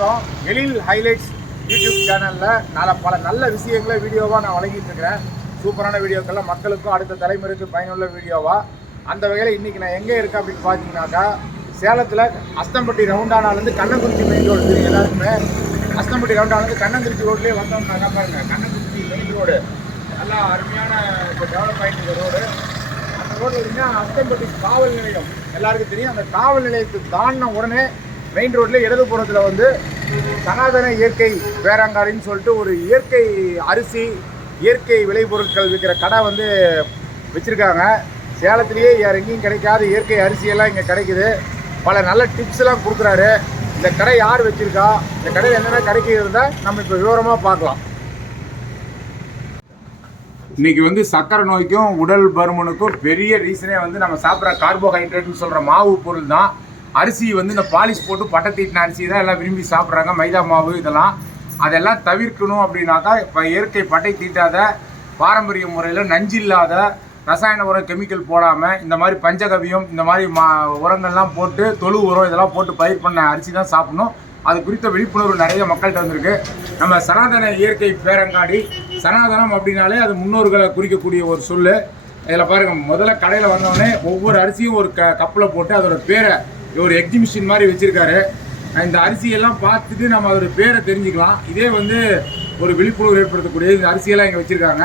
வணக்கம். எழில் highlights YouTube சேனலில் நான் பல நல்ல விஷயங்களை வீடியோவாக நான் வழங்கிட்டு இருக்கிறேன். சூப்பரான வீடியோக்கெல்லாம் மக்களுக்கும் அடுத்த தலைமுறைக்கு பயனுள்ள வீடியோவாக அந்த வகையில் இன்றைக்கி நான் எங்கே இருக்கேன் அப்படின்னு பார்த்தீங்கன்னாக்கா சேலத்தில் அஸ்தம்பட்டி ரவுண்டானாலேருந்து கண்ணங்குறிச்சி மெயின் ரோடு தெரியும் எல்லாருக்குமே. அஸ்தம்பட்டி ரவுண்டானாலேருந்து கண்ணங்குறிச்சி ரோட்லேயே வந்தோம்னாக்கா பாருங்கள் கண்ணங்குறிச்சி மெயின் ரோடு நல்லா அருமையான இப்போ டெவலப் ஆகிட்டு இருக்க ரோடு அந்த ரோடு பார்த்தீங்கன்னா அஸ்தம்பட்டி காவல் நிலையம். எல்லாருக்கும் தெரியும் அந்த காவல் நிலையத்தை தாண்டின உடனே மெயின் ரோட்டில் இடதுபுறத்தில் வந்து சனாதன இயற்கை வேறாங்காடின்னு சொல்லிட்டு ஒரு இயற்கை அரிசி இயற்கை விளைபொருட்கள் விற்கிற கடை வந்து வச்சுருக்காங்க. சேலத்திலேயே வேறு எங்கேயும் கிடைக்காத இயற்கை அரிசியெல்லாம் இங்கே கிடைக்குது. பல நல்ல டிப்ஸ்லாம் கொடுக்குறாரு. இந்த கடை யார் வச்சுருக்கா? இந்த கடையில் என்னென்ன கிடைக்கிறதா நம்ம இப்போ விவரமாக பார்க்கலாம். இன்றைக்கி வந்து சக்கரை நோய்க்கும் உடல் பருமனுக்கும் பெரிய ரீசனே வந்து நம்ம சாப்பிட்ற கார்போஹைட்ரேட்னு சொல்கிற மாவு பொருள் தான் அரிசி வந்து இந்த பாலிஷ் போட்டு பட்டை தீட்டின அரிசி தான் எல்லாம் விரும்பி சாப்பிட்றாங்க. மைதா மாவு இதெல்லாம். அதெல்லாம் தவிர்க்கணும் அப்படின்னாக்கா இப்போ இயற்கை பட்டை தீட்டாத பாரம்பரிய முறையில் நஞ்சு இல்லாத ரசாயன உரம் கெமிக்கல் போடாமல் இந்த மாதிரி பஞ்சகவியம் இந்த மாதிரி மா உரங்கள்லாம் போட்டு தொழு உரம் இதெல்லாம் போட்டு பயிர் பண்ண அரிசி தான் சாப்பிடணும். அது குறித்த விழிப்புணர்வு நிறைய மக்கள்கிட்ட வந்திருக்கு. நம்ம சனாதன இயற்கை பேரங்காடி சனாதனம் அப்படின்னாலே அது முன்னோர்களை குறிக்கக்கூடிய ஒரு சொல் இதில் பாருங்கள் முதல்ல கடையில் வந்தோடனே ஒவ்வொரு அரிசியும் ஒரு க கப்பில் போட்டு அதோட பேரை ஒரு எக்ஸிபிஷன் மாதிரி வச்சுருக்காரு. இந்த அரிசியெல்லாம் பார்த்துட்டு நம்ம அதோட பேரை தெரிஞ்சுக்கலாம். இதே வந்து ஒரு விழிப்புணர்வு ஏற்படுத்தக்கூடிய இந்த அரிசியெல்லாம் இங்கே வச்சுருக்காங்க.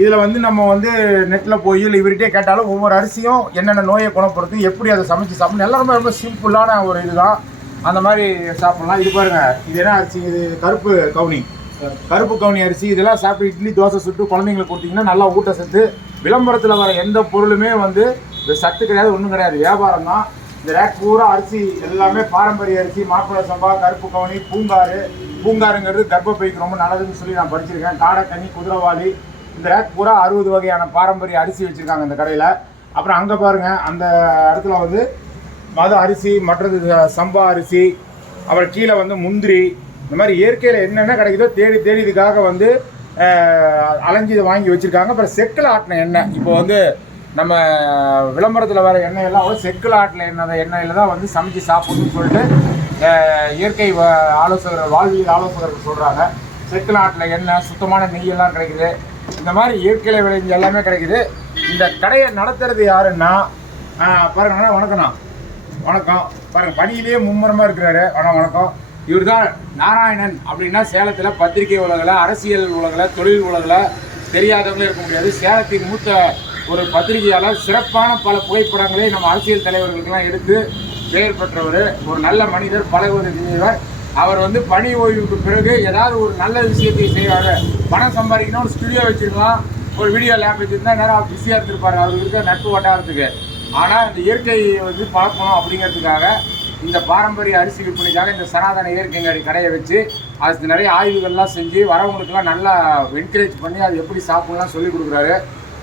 இதில் வந்து நம்ம வந்து நெட்டில் போய் இல்லை இவர்கிட்டே கேட்டாலும் ஒவ்வொரு அரிசியும் என்னென்ன நோயை குணப்படுத்து எப்படி அதை சமைச்சு சாப்பிடணும் எல்லாருமே ரொம்ப சிம்பிளான ஒரு இதுதான். அந்த மாதிரி சாப்பிட்லாம். இது பாருங்கள் இது என்ன அரிசி? இது கருப்பு கவுனி. கருப்பு கவுனி அரிசி. இதெல்லாம் சாப்பிட்டு இட்லி தோசை சுட்டு குழந்தைங்களுக்கு கொடுத்தீங்கன்னா நல்லா ஊட்டச்சத்து விளம்பரத்தில் வர எந்த பொருளுமே வந்து சத்து கிடையாது ஒன்றும் கிடையாது. வியாபாரம் தான் இந்த ரேக் பூரா அரிசி எல்லாமே பாரம்பரிய அரிசி மாப்பிள சம்பா கருப்பு கவனி பூங்காறு. பூங்காருங்கிறது கர்ப்பப்பைக்கு ரொம்ப நல்லதுன்னு சொல்லி நான் படிச்சிருக்கேன். காடைக்கனி குதிரவாளி இந்த ரேக் பூரா அறுபது வகையான பாரம்பரிய அரிசி வச்சுருக்காங்க இந்த கடையில். அப்புறம் அங்கே பாருங்கள் அந்த இடத்துல வந்து மத அரிசி மற்றது சம்பா அரிசி அப்புறம் கீழே வந்து முந்திரி. இந்த மாதிரி இயற்கையில் என்னென்ன கிடைக்குதோ தேடி தேடி இதுக்காக வந்து அலைஞ்சி இதை வாங்கி வச்சுருக்காங்க. அப்புறம் செக்கில் ஆட்டின எண்ணெய். இப்போ வந்து நம்ம விளம்பரத்தில் வர எண்ணெய் எல்லாம் வந்து செக்கில் ஆட்டில் எண்ணெய் எண்ணெயில் தான் வந்து சமைச்சு சாப்பிடணும்னு சொல்லிட்டு இயற்கை வ- ஆலோசகர் வாழ்வியல் ஆலோசகர்கள் சொல்கிறாங்க செக்கில் ஆட்டில் எண்ணெய் சுத்தமான நெய்யெல்லாம் கிடைக்குது. இந்த மாதிரி இயற்கையில் விளைஞ்ச எல்லாமே கிடைக்குது. இந்த கடையை நடத்துறது யாருன்னா பாருங்கண்ணா பாருங்க வணக்கம்ண்ணா. வணக்கம். பாருங்க பணியிலேயே மும்முரமாக இருக்கிறாரு. வணக்கம் வணக்கம். இவர் தான் நாராயணன் அப்படின்னா சேலத்தில் பத்திரிகை உலகில் அரசியல் உலகில் தொழில் உலகில் தெரியாதவங்களே இருக்க முடியாது. சேலத்தின் மூத்த ஒரு பத்திரிகையாளர் சிறப்பான பல புகைப்படங்களை நம்ம அரசியல் தலைவர்களுக்கெல்லாம் எடுத்து பெயர் பெற்றவர் ஒரு நல்ல மனிதர் பல செய்வர் அவர் வந்து பணி ஓய்வுக்கு பிறகு ஏதாவது ஒரு நல்ல விஷயத்தை செய்வார். பணம் சம்பாதிக்கணும் ஒரு ஸ்டுடியோ வச்சிருக்கலாம். ஒரு வீடியோ லேப் வச்சுருந்தா நேரம் பிஸியாக இருந்திருப்பார். அவர்களுக்கு இருக்க நட்பு வட்டாரத்துக்கு. ஆனால் இந்த இயற்கையை வந்து பழக்கணும் அப்படிங்கிறதுக்காக இந்த பாரம்பரிய அரிசி விற்பனைக்காக இந்த சனாதன இயற்கைங்காடி கடையை வச்சு அதுக்கு நிறைய ஆய்வுகள்லாம் செஞ்சு வரவங்களுக்குலாம் நல்லா என்கரேஜ் பண்ணி அது எப்படி சாப்பிடலாம் சொல்லி கொடுக்குறாரு.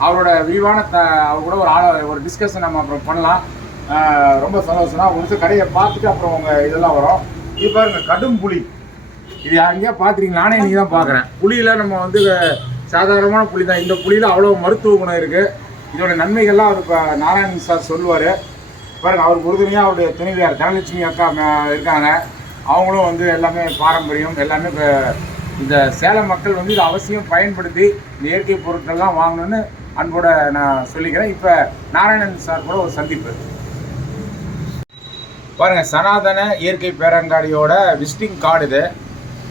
அவரோட விரிவான த அவர் கூட ஒரு ஆள ஒரு டிஸ்கஷன் நம்ம அப்புறம் பண்ணலாம். ரொம்ப சந்தோஷம் தான் ஒரு கடையை பார்த்துட்டு அப்புறம் உங்கள் இதெல்லாம் வரும். இது பாருங்க கடும் புளி இது அங்கேயா பார்த்துருக்கீங்க நானே நீ தான் பார்க்குறேன். புளியில் நம்ம வந்து சாதாரணமான புளி தான் இந்த புளியில் அவ்வளோ மருத்துவ குணம் இருக்குது இதோட நன்மைகள்லாம் அவர் இப்போ நாராயணன் சார் சொல்லுவார். பாருங்க அவர் உறுதுணையாக அவருடைய துணைவியார் தனலட்சுமி அக்கா இருக்காங்க. அவங்களும் வந்து எல்லாமே பாரம்பரியம் எல்லாமே இப்போ இந்த சேலம் மக்கள் வந்து இதை அவசியம் பயன்படுத்தி இந்த இயற்கை பொருட்கள்லாம் வாங்கணும்னு அன்போட நான் சொல்லிக்கிறேன். இப்போ நாராயணன் சார் கூட ஒரு சந்திப்பு. பாருங்கள் சனாதன இயற்கை பேரங்காடியோட விசிட்டிங் கார்டு இது.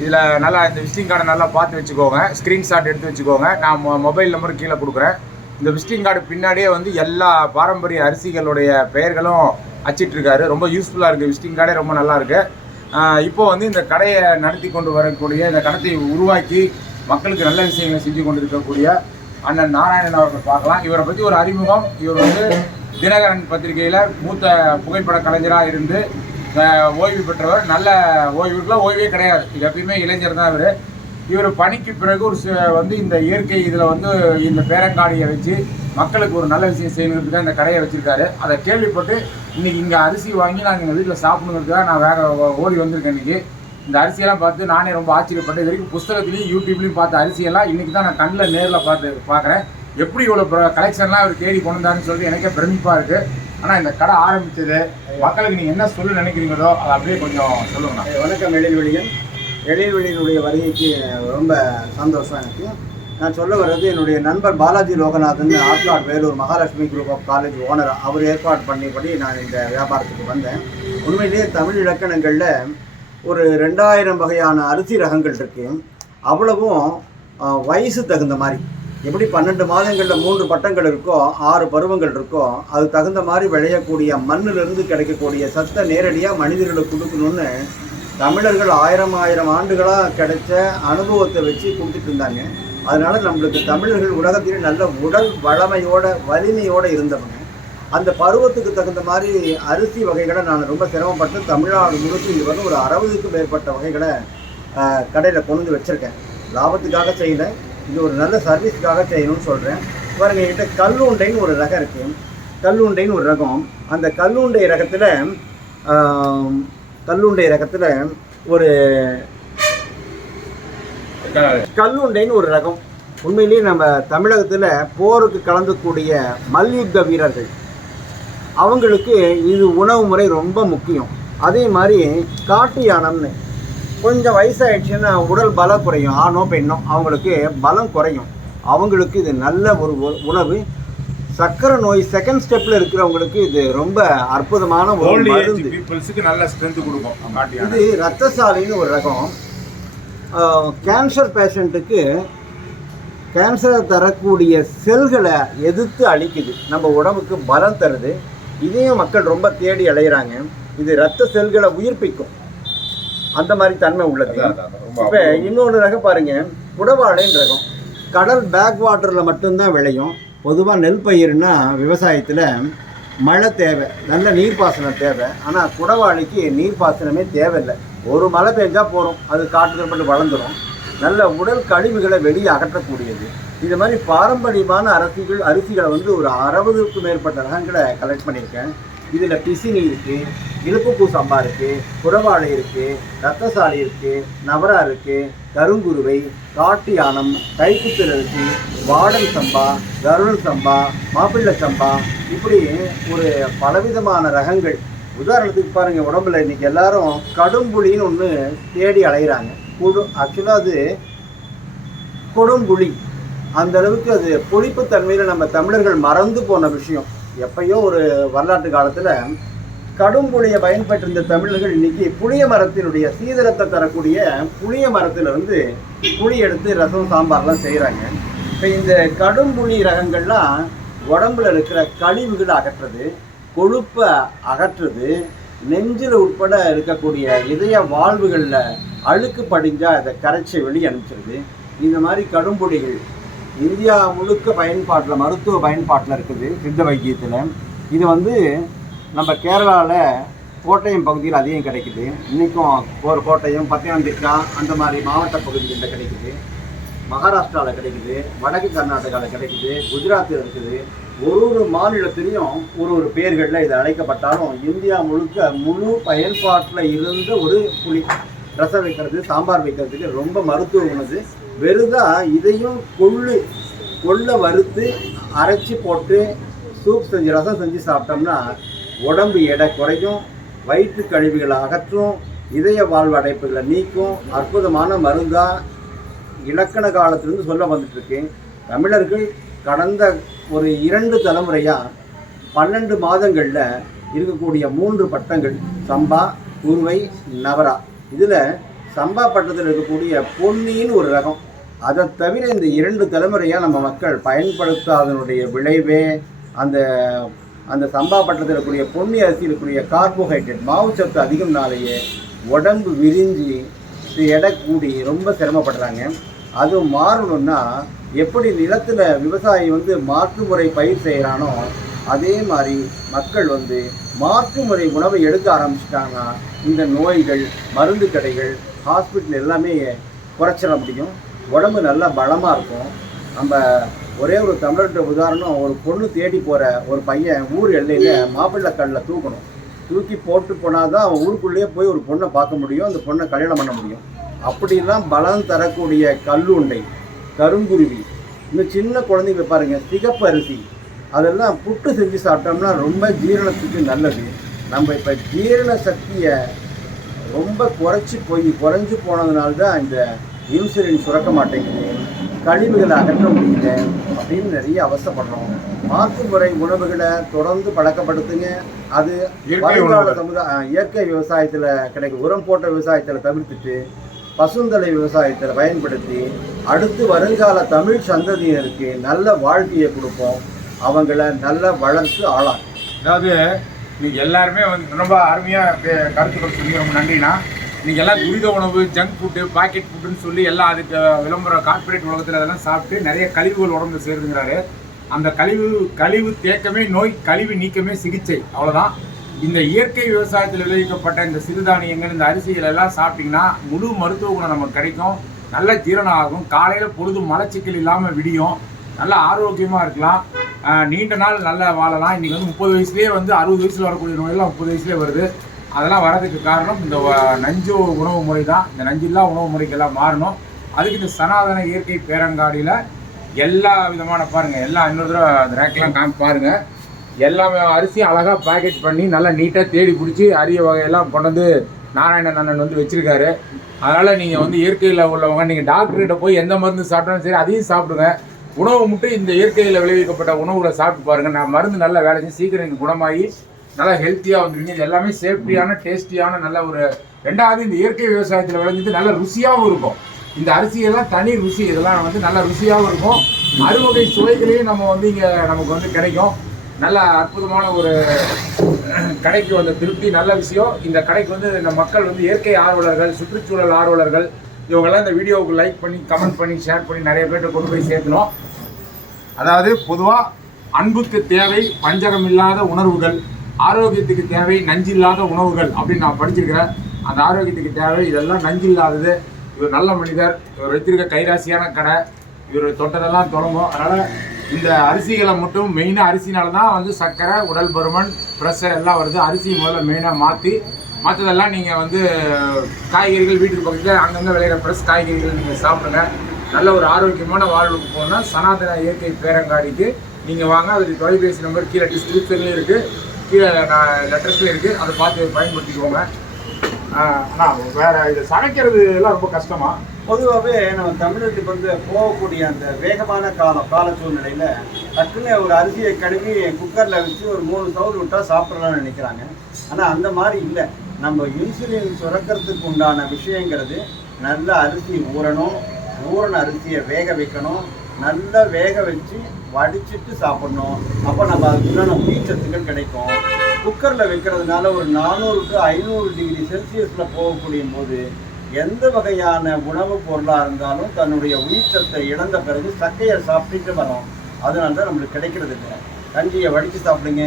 இதில் நல்லா இந்த விசிட்டிங் கார்டை நல்லா பார்த்து வச்சுக்கோங்க. ஸ்க்ரீன்ஷாட் எடுத்து வச்சுக்கோங்க. நான் மொபைல் நம்பர் கீழே கொடுக்குறேன். இந்த விசிட்டிங் கார்டு பின்னாடியே வந்து எல்லா பாரம்பரிய அரிசிகளுடைய பெயர்களும் அச்சிட்ருக்காரு ரொம்ப யூஸ்ஃபுல்லாக இருக்குது விசிட்டிங் கார்டே ரொம்ப நல்லாயிருக்கு இப்போ வந்து இந்த கடையை நடத்தி கொண்டு வரக்கூடிய இந்த கடத்தை உருவாக்கி மக்களுக்கு நல்ல விஷயங்களை செஞ்சு கொண்டு இருக்கக்கூடிய அண்ணன் நாராயணன் அவர்கள் பார்க்கலாம். இவரை பற்றி ஒரு அறிமுகம். இவர் வந்து தினகரன் பத்திரிகையில் மூத்த புகைப்பட கலைஞராக இருந்து ஓய்வு பெற்றவர். நல்ல ஓய்வுக்குலாம் ஓய்வே கிடையாது. இது எப்பயுமே இளைஞர் தான் இவர். இவர் பணிக்கு பிறகு ஒரு ச- வந்து இந்த இயற்கை இதில் வந்து இந்த பேரங்காடியை வச்சு மக்களுக்கு ஒரு நல்ல விஷயம் செய்யணுங்கிறதுக்காக இந்த கடையை வச்சுருக்காரு. அதை கேள்விப்பட்டு இன்றைக்கி இங்கே அரிசி வாங்கி நாங்கள் எங்கள் வீட்டில் சாப்பிடுங்கிறதுக்காக நான் வேக ஓடி வந்திருக்கேன் இன்றைக்கி இந்த அரிசியெல்லாம் பார்த்து நானே ரொம்ப ஆச்சரியப்பட்டேன் இது வரைக்கும் புஸ்தகத்துலேயும் யூடியூப்லேயும் பார்த்த அரிசியெல்லாம் இன்றைக்கி தான் நான் கண்ணில் நேரில் பார்த்து பார்க்குறேன். எப்படி இவ்வளோ கலெக்ஷன்லாம் அவர் தேடி கொண்டு வந்தாருன்னு சொல்லி எனக்கே பிரமிப்பாக இருக்குது ஆனால் இந்த கடை ஆரம்பித்தது மக்களுக்கு நீங்கள் என்ன சொல்ல நினைக்கிறீங்களோ அதை அப்படியே கொஞ்சம் சொல்லுங்கண்ணா. வணக்கம் எழில்வெளியன் எழில்வெளியினுடைய வருகைக்கு ரொம்ப சந்தோஷம் எனக்கு. நான் சொல்ல வர்றது என்னுடைய நண்பர் Balaji Loganathan ஆட்லாட் Vellore Mahalakshmi group of college owner அவர் ஏற்பாடு பண்ணிபடி நான் இந்த வியாபாரத்துக்கு வந்தேன். உண்மையிலேயே தமிழ் இலக்கணங்களில் ஒரு ரெண்டாயிரம் வகையான அரிசி ரகங்கள் இருக்கு. அவ்வளவும் வயசு தகுந்த மாதிரி. எப்படி பன்னெண்டு மாதங்களில் மூன்று பட்டங்கள் இருக்கோ ஆறு பருவங்கள் இருக்கோ அது தகுந்த மாதிரி விளையக்கூடிய மண்ணிலிருந்து கிடைக்கக்கூடிய சத்தை நேரடியாக மனிதர்களுக்கு கொடுக்கணும்னு தமிழர்கள் ஆயிரம் ஆயிரம் ஆண்டுகளாக கிடைச்ச அனுபவத்தை வச்சு கொடுத்துட்டு இருந்தாங்க. அதனால நம்மளுக்கு தமிழர்கள் உலகத்திலே நல்ல உடல் வளமையோட வலிமையோடு இருந்தவங்க. அந்த பருவத்துக்கு தகுந்த மாதிரி அரிசி வகைகளை நான் ரொம்ப சிரமப்பட்டு தமிழ்நாடு முழுக்க இது வந்து ஒரு அறுபதுக்கும் மேற்பட்ட வகைகளை கடையில் கொண்டு வந்து வச்சுருக்கேன். லாபத்துக்காக செய்யல. இது ஒரு நல்ல சர்வீஸ்க்காக செய்யணும்னு சொல்கிறேன் பாருங்க என்கிட்ட கல்லுண்டைன்னு ஒரு ரகம் இருக்குது கல்லுண்டைன்னு ஒரு ரகம். அந்த கல்லுண்டை ரகத்தில் கல்லுண்டை ரகத்தில் ஒரு கல்லுண்டைன்னு ஒரு ரகம். உண்மையிலேயே நம்ம தமிழகத்தில் போருக்கு கலந்துக்கூடிய மல்யுத்த வீரர்கள். அவங்களுக்கு இது உணவு முறை ரொம்ப முக்கியம். அதே மாதிரி காட்டு யானம்னு. கொஞ்சம் வயசாயிடுச்சுன்னா உடல் பலம் குறையும். ஆணோ பெண்ணோ அவங்களுக்கு பலம் குறையும். அவங்களுக்கு இது நல்ல ஒரு உணவு. சர்க்கரை நோய் செகண்ட் ஸ்டெப்பில் இருக்கிறவங்களுக்கு இது ரொம்ப அற்புதமான ஒரு மருந்து. நல்ல ஸ்ட்ரென்த் கொடுக்கும். இது ரத்தசாலின்னு ஒரு ரகம். கேன்சர் பேஷண்ட்டுக்கு கேன்சரை தரக்கூடிய செல்களை எதிர்த்து அழிக்குது. நம்ம உடம்புக்கு பலம் தருது. இதையும் மக்கள் ரொம்ப தேடி அலையிறாங்க. இது ரத்த செல்களை உயிர்ப்பிக்கும். அந்த மாதிரி தன்மை உள்ளது. இப்போ இன்னொன்று ரகம் பாருங்க. குடவாழைன்னு ரகம். கடல் பேக் வாட்டரில் மட்டும்தான் விளையும். பொதுவாக நெல் பயிர்னா விவசாயத்தில் மழை தேவை. நல்ல நீர்ப்பாசனம் தேவை. ஆனால் குடவாழைக்கு நீர்ப்பாசனமே தேவையில்லை. ஒரு மழை பெஞ்சா போகிறோம் அது காட்டுக்கு மட்டும் வளர்ந்துடும் நல்ல உடல் கழிவுகளை வெளியே அகற்றக்கூடியது. இது மாதிரி பாரம்பரியமான அரசிகள் அரிசிகளை வந்து ஒரு அறுபதுக்கும் மேற்பட்ட ரகங்களை கலெக்ட் பண்ணியிருக்கேன். இதில் பிசினி இருக்குது இழுப்புப்பூ சம்பா இருக்குது புறவாழை இருக்குது ரத்தசாலி இருக்குது நவரா இருக்குது கருங்குருவை காட்டு யானம் கைக்குத்தல் இருக்குது வாடல் சம்பா கருள் சம்பா மாப்பிள்ளை சம்பா. இப்படி ஒரு பலவிதமான ரகங்கள். உதாரணத்துக்கு பாருங்கள் உடம்புல இன்றைக்கி எல்லாரும் கடும்புளின்னு ஒன்று தேடி அலைகிறாங்க குடு ஆக்சுவலாக அது கொடுங்குழி. அந்த அளவுக்கு அது புளிப்பு தன்மையில் நம்ம தமிழர்கள் மறந்து போன விஷயம். எப்பயோ ஒரு வரலாற்று காலத்தில் கடும்புளியை பயன்பட்டிருந்த தமிழர்கள் இன்னைக்கு புளிய மரத்தினுடைய சீதளத்தை தரக்கூடிய புளிய மரத்திலிருந்து புளி எடுத்து ரசம் சாம்பார்லாம் செய்கிறாங்க இப்போ இந்த கடும்புளி ரகங்கள்லாம் உடம்புல இருக்கிற கழிவுகளை அகற்றுறது கொழுப்பை அகற்றுறது நெஞ்சில் உட்பட இருக்கக்கூடிய இதய வாழ்வுகளில் அழுக்கு படிஞ்சால் அதை கரைச்சி வெளியே அனுப்பிச்சிருது. இந்த மாதிரி கடும்பொடிகள் இந்தியா முழுக்க பயன்பாட்டில் மருத்துவ பயன்பாட்டில் இருக்குது சித்த வைத்தியத்தில். இது வந்து நம்ம கேரளாவில் கோட்டயம் பகுதியில் அதிகம் கிடைக்குது. இன்றைக்கும் ஒரு கோட்டயம் பத்தனந்திட்டா அந்த மாதிரி மாவட்ட பகுதிகளில் கிடைக்குது. மகாராஷ்டிராவில் கிடைக்குது வடக்கு கர்நாடகாவில் கிடைக்குது குஜராத்தில் இருக்குது. ஒரு ஒரு மாநிலத்திலையும் ஒரு ஒரு பேர்களில் இது அழைக்கப்பட்டாலும் இந்தியா முழுக்க முழு பயன்பாட்டில் இருந்த ஒரு புலி ரசம் வைக்கிறது சாம்பார் வைக்கிறதுக்கு ரொம்ப மருத்துவ உணவு. வெறுதா இதையும் கொள்ளு கொள்ளை வறுத்து அரைச்சி போட்டு சூப் செஞ்சு ரசம் செஞ்சு சாப்பிட்டோம்னா உடம்பு எடை குறையும் வயிற்று கழிவுகளை அகற்றும் இதய வாழ்வு அடைப்புகளை நீக்கும் அற்புதமான மருந்தா இலக்கண காலத்திலிருந்து சொல்ல வந்துட்டுருக்கு. தமிழர்கள் கடந்த ஒரு இரண்டு தலைமுறையாக பன்னெண்டு மாதங்களில் இருக்கக்கூடிய மூன்று பட்டங்கள். சம்பா குருவை நவரா. இதில் சம்பா பட்டத்தில் இருக்கக்கூடிய பொன்னின்னு ஒரு ரகம். அதை தவிர இந்த இரண்டு தலைமுறையாக நம்ம மக்கள் பயன்படுத்தாதனுடைய விளைவே அந்த அந்த சம்பா பட்டத்தில் இருக்கக்கூடிய பொன்னி அரிசியில் இருக்கக்கூடிய கார்போஹைட்ரேட் மாவுச்சத்து அதிகம்னாலேயே உடம்பு விரிஞ்சு எடை கூடி ரொம்ப சிரமப்படுறாங்க. அது மாறணும்னா எப்படி நிலத்தில் விவசாயி வந்து மாற்று முறை பயிர் செய்கிறானோ அதே மாதிரி மக்கள் வந்து மாற்று முறை உணவை எடுக்க ஆரம்பிச்சிட்டாங்கன்னா இந்த நோய்கள் மருந்து கடைகள் ஹாஸ்பிட்டல் எல்லாமே குறைச்சிட முடியும். உடம்பு நல்லா பலமாக இருக்கும். நம்ம ஒரே ஒரு தமிழர்கிட்ட உதாரணம் ஒரு பொண்ணு தேடி போகிற ஒரு பையன் ஊர் எல்லையில் மாப்பிள்ளை கல்லில் தூக்கணும். தூக்கி போட்டு போனால் தான் அவன் ஊருக்குள்ளேயே போய் ஒரு பொண்ணை பார்க்க முடியும் அந்த பொண்ணை கல்யாணம் பண்ண முடியும். அப்படிலாம் பலம் தரக்கூடிய கல்லுண்டை கருங்குருவி. இந்த சின்ன குழந்தைங்க பாருங்க சிகப்பு அரிசி அதெல்லாம் புட்டு செஞ்சு சாப்பிட்டோம்னா ரொம்ப ஜீரணத்துக்கு நல்லது. நம்ம இப்போ ஜீரண சக்தியை ரொம்ப குறைச்சி போய் குறைஞ்சு போனதுனால தான் இந்த இன்சுலின் சுரக்க மாட்டேங்குது. கழிவுகளை அகற்ற முடியல அப்படின்னு நிறைய அவசப்படுறோம். மாற்று முறை உணவுகளை தொடர்ந்து பழக்கப்படுத்துங்க. அது இயற்கை வருங்கால. சமுதாய இயற்கை விவசாயத்தில் கிடைக்கும். உரம் போட்ட விவசாயத்தில் தவிர்த்துட்டு பசுந்தலை விவசாயத்தில் பயன்படுத்தி அடுத்து வருங்கால தமிழ் சந்ததியினருக்கு நல்ல வாழ்க்கையை கொடுப்போம். அவங்கள நல்ல வளர்த்து ஆளாக்கும் அதாவது இன்றைக்கி எல்லாருமே வந்து ரொம்ப அருமையாக பே- கருத்துக்கள் சொல்லி ரொம்ப நன்றினா நீங்க எல்லாம் துரித உணவு ஜங்க் ஃபுட்டு பாக்கெட் ஃபுட்டுன்னு சொல்லி எல்லாம் அதுக்கு விளம்பரம் கார்ப்பரேட் உலகத்தில் அதெல்லாம் சாப்பிட்டு நிறைய கழிவுகள் உடம்பு சேருதுங்கிறாரு. அந்த கழிவு கழிவு தேக்கமே நோய் கழிவு நீக்கமே சிகிச்சை. அவ்வளோதான் இந்த இயற்கை விவசாயத்தில் விளைவிக்கப்பட்ட இந்த சிறுதானியங்கள் இந்த அரிசிகள் எல்லாம் சாப்பிட்டிங்கன்னா முழு மருத்துவ குணம் நமக்கு கிடைக்கும். நல்ல ஜீரணம் ஆகும். காலையில் பொழுது மலச்சிக்கல் இல்லாமல் விடியும். நல்லா ஆரோக்கியமாக இருக்கலாம். நீண்ட நாள் நல்லா வாழலாம். இன்றைக்கி வந்து முப்பது வயசுலேயே வந்து அறுபது வயசில் வரக்கூடிய நோயெல்லாம் முப்பது வயசுலேயே வருது. அதெல்லாம் வரதுக்கு காரணம் இந்த நஞ்சு உணவு முறை தான் இந்த நஞ்சில்லா உணவு முறைக்கெல்லாம் மாறணும். அதுக்கு இந்த சனாதன இயற்கை பேரங்காடியில் எல்லா விதமான பாருங்கள் எல்லா இன்னொரு தடவை அந்த ரேக்லாம் காமி பாருங்கள் எல்லாமே அரிசியும் அழகாக பேக்கெட் பண்ணி நல்லா நீட்டாக தேடி பிடிச்சி அரிய வகையெல்லாம் கொண்டு வந்து நாராயணன் அண்ணன் வந்து வச்சுருக்காரு. அதனால் நீங்கள் வந்து இயற்கையில் உள்ளவங்க நீங்கள் டாக்டர்கிட்ட போய் எந்த மருந்து சாப்பிட்டாலும் சரி அதையும் சாப்பிடுங்க. உணவு மட்டும் இந்த இயற்கையில் விளைவிக்கப்பட்ட உணவுகளை சாப்பிட்டு பாருங்க. நான் மருந்து நல்லா வேலை செஞ்சு சீக்கிரம் இங்கே குணமாகி நல்லா ஹெல்த்தியாக வந்துருங்க இது எல்லாமே சேஃப்டியான டேஸ்டியான நல்ல ஒரு ரெண்டாவது இந்த இயற்கை விவசாயத்தில் விளைஞ்சது நல்ல ருசியாகவும் இருக்கும். இந்த அரிசியெல்லாம் தனி ருசி. இதெல்லாம் வந்து நல்ல ருசியாகவும் இருக்கும். அறுவகை சுவைகளையும் நம்ம வந்து இங்கே நமக்கு வந்து கிடைக்கும். நல்ல அற்புதமான ஒரு கடைக்கு வந்த திருப்தி நல்ல விஷயம். இந்த கடைக்கு வந்து இந்த மக்கள் வந்து இயற்கை ஆர்வலர்கள் சுற்றுச்சூழல் ஆர்வலர்கள் இவங்கெல்லாம் இந்த வீடியோவுக்கு லைக் பண்ணி கமெண்ட் பண்ணி ஷேர் பண்ணி நிறைய பேர்கிட்ட கொண்டு போய் சேர்க்கணும். அதாவது பொதுவாக அன்புக்கு தேவை பஞ்சகம் இல்லாத உணர்வுகள் ஆரோக்கியத்துக்கு தேவை நஞ்சில்லாத உணவுகள் அப்படின்னு நான் படிச்சிருக்கிறேன். அந்த ஆரோக்கியத்துக்கு தேவை இதெல்லாம் நஞ்சு இல்லாதது. இவர் நல்ல மனிதர் இவர் வச்சிருக்க கைராசியான கடை இவர் தொட்டதெல்லாம் தொடங்கும். அதனால் இந்த அரிசிகளை மட்டும் மெயினாக அரிசினால தான் வந்து சர்க்கரை உடல் பருமன் ப்ரெஷர் எல்லாம் வருது. அரிசி முதல்ல மெயினாக மாற்றி மற்றதெல்லாம் நீங்கள் வந்து காய்கறிகள் வீட்டுக்கு பக்கத்தில் அங்கங்கே விளையிற ஃப்ரெஷ் காய்கறிகள் நீங்கள் சாப்பிடுங்க. நல்ல ஒரு ஆரோக்கியமான வாழ்வுக்கு போனால் சனாதன இயற்கை பேரங்காடிக்கு நீங்கள் வாங்க. அதுக்கு தொலைபேசி நம்பர் கீழே டிஸ்கிரிப்ஷன்லேயும் இருக்குது கீழே நான் லெட்டர்ஸ்லேயும் இருக்குது அதை பார்த்து பயன்படுத்திக்கோங்க. ஆனால் வேறு இது சமைக்கிறது எல்லாம் ரொம்ப கஷ்டமா? பொதுவாகவே நம்ம தமிழர்களுக்கு வந்து போகக்கூடிய அந்த வேகமான காலம் கால சூழ்நிலையில் டக்குன்னு ஒரு அரிசியை கழுவி குக்கரில் வச்சு ஒரு மூணு சவுல் விட்டால் சாப்பிடலாம்னு நினைக்கிறாங்க. ஆனால் அந்த மாதிரி இல்லை. நம்ம இன்சுலின் சுரக்கிறதுக்கு உண்டான விஷயங்கிறது நல்ல அரிசி ஊறணும் ஊறின அரிசியை வேக வைக்கணும் நல்லா வேக வச்சு வடிச்சிட்டு சாப்பிடணும். அப்போ நம்ம அதுக்குண்டான உயிர்ச்சத்துக்கள் கிடைக்கும். குக்கரில் வைக்கிறதுனால ஒரு நானூறு டு ஐநூறு டிகிரி செல்சியஸில் போகக்கூடிய போது எந்த வகையான உணவுப் பொருளாக இருந்தாலும் தன்னுடைய உயிர்ச்சத்தை இழந்த பிறகு சக்கையை சாப்பிட்டுட்டு வரோம். அதனால தான் நம்மளுக்கு கிடைக்கிறது இல்லை கஞ்சியை வடித்து சாப்பிடுங்க.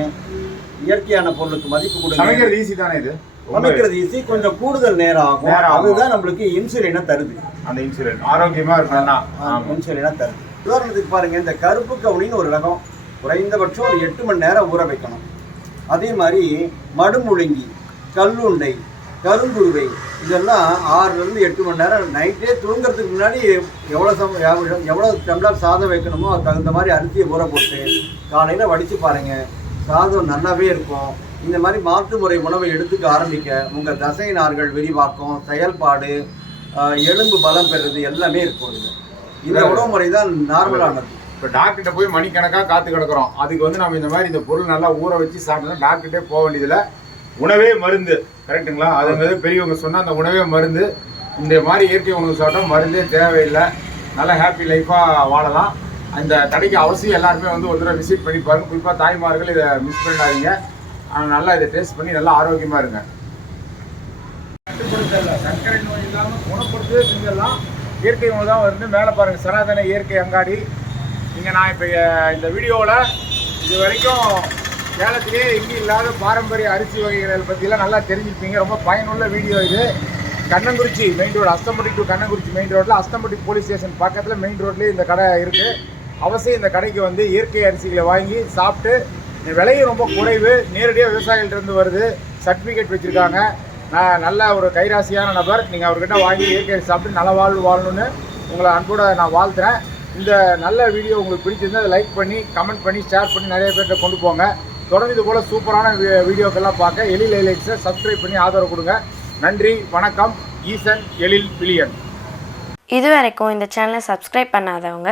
இயற்கையான பொருளுக்கு மதிப்பு கொடுங்க. ஈஸி தானே இது? ரொம்ப சமைக்கிறது ஈஸி கொஞ்சம் கூடுதல் நேரம் ஆகும். அதுதான் நம்மளுக்கு இன்சுலினை தருது. அந்த இன்சூரன்ஸ் ஆரோக்கியமாக இருக்கணும்னா இன்சுலினை தருது. உதாரணத்துக்கு பாருங்க இந்த கருப்பு கவுனின்னு ஒரு ரகம் குறைந்தபட்சம் ஒரு எட்டு மணி நேரம் ஊற வைக்கணும். அதே மாதிரி மடுமுழுங்கி கல்லுண்டை கருங்குருவை இதெல்லாம் ஆறுலேருந்து எட்டு மணி நேரம் நைட்டே தூங்குறதுக்கு முன்னாடி எவ்வளோ சம் எவ்வளோ- டம்ளர் சாதம் வைக்கணுமோ அதுக்கு தகுந்த மாதிரி அரிசியை ஊற போட்டு காலையில் வடித்து பாருங்க. சாதம் நல்லாவே இருக்கும். இந்த மாதிரி மாற்று முறை உணவை எடுத்துக்க ஆரம்பிக்க உங்கள் தசை நார்கள் விரிவாக்கம் செயல்பாடு எலும்பு பலம் பெறுறது எல்லாமே இருக்கும் இதுல. இந்த உணவு முறை தான் நார்மலானது இப்போ டாக்டர்கிட்ட போய் மணிக்கணக்காக காத்து கிடக்குறோம். அதுக்கு வந்து நம்ம இந்த மாதிரி இந்த பொருள் நல்லா ஊற வச்சு சாப்பிட்டோம்னா டாக்டர்கிட்டே போக வேண்டியதில்லை உணவே மருந்து. கரெக்ட்டுங்களா அதுங்கிறது பெரியவங்க சொன்னால் அந்த உணவே மருந்து. இந்த மாதிரி இயற்கை உணவு சாப்பிட்டா மருந்தே தேவையில்லை. நல்ல ஹாப்பி லைஃபாக வாழலாம். அந்த கடைக்கு அவசியம் எல்லாருமே வந்து ஒரு தடவை விசிட் பண்ணி பாருங்க. குறிப்பாக தாய்மார்கள் இதை மிஸ் பண்ணாதீங்க. ஆனால் நல்லா இதை டேஸ்ட் பண்ணி நல்லா ஆரோக்கியமாக இருங்க. கட்டுப்படுத்தல. சர்க்கரை நோய் இல்லாமல் குணப்படுத்தவே செஞ்சிடலாம். இயற்கை உணவு தான் வந்து மேலே பாருங்கள் சனாதன இயற்கை அங்காடி. இங்கே நான் இப்போ இந்த வீடியோவில் இது வரைக்கும் சேலத்திலே எங்கேயும் இல்லாத பாரம்பரிய அரிசி வகைகள் பற்றிலாம் நல்லா தெரிஞ்சுப்பீங்க ரொம்ப பயனுள்ள வீடியோ இது. Kannankurichi main road Asthampatti to Kannankurichi main ரோட்டில் அஸ்தம்பட்டி போலீஸ் ஸ்டேஷன் பக்கத்தில் மெயின் ரோட்லேயே இந்த கடை இருக்குது அவசியம் இந்த கடைக்கு வந்து இயற்கை அரிசிகளை வாங்கி சாப்பிட்டு இந்த விலையும் ரொம்ப குறைவு. நேரடியாக விவசாயிகள்கிட்டருந்து வருது. சர்டிஃபிகேட் வச்சுருக்காங்க. நான் நல்ல ஒரு கைராசியான நபர். நீங்கள் அவர்கிட்ட வாங்கி இயற்கை சாப்பிட்டு நல்ல வாழ்வு வாழணும்னு உங்களை அன்போட நான் வாழ்த்துறேன். இந்த நல்ல வீடியோ உங்களுக்கு பிடிச்சிருந்தா அதை லைக் பண்ணி கமெண்ட் பண்ணி ஷேர் பண்ணி நிறைய பேர்கிட்ட கொண்டு போங்க. தொடர்ந்து இது போல் சூப்பரான வீடியோக்கெல்லாம் பார்க்க எழில் ஹைலைட்ஸை சப்ஸ்கிரைப் பண்ணி ஆதரவு கொடுங்க. நன்றி வணக்கம். ஈசன் எழில் பிலியன் இது வரைக்கும் இந்த சேனலை சப்ஸ்கிரைப் பண்ணாதவங்க